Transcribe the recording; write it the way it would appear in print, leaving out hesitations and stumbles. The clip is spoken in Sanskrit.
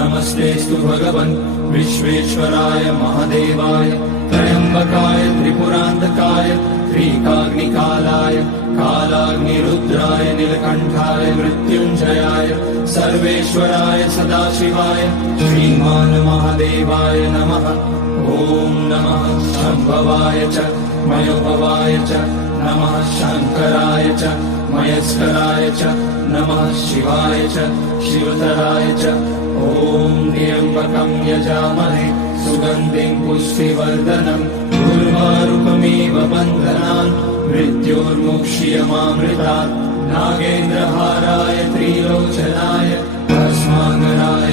नमस्तेऽस्तु भगवन् विश्वेश्वराय महादेवाय त्र्यम्बकाय त्रिपुरान्तकाय त्रिकाग्निकालाय कालाग्निरुद्राय नीलकण्ठाय मृत्युञ्जयाय सर्वेश्वराय सदाशिवाय श्रीमान् महादेवाय नमः। ॐ नमः शम्भवाय च मयोभवाय च नमः शङ्कराय च मयस्कराय च नमः शिवाय च शिवतराय च। ॐ त्र्यम्बकं यजामहे सुगन्धिं पुष्टिवर्धनम् उर्वारुकमिव बन्धनान् मृत्योर्मुक्ष्यमामृतात्। नागेन्द्रहाराय त्रिलोचनाय भस्माङ्गराय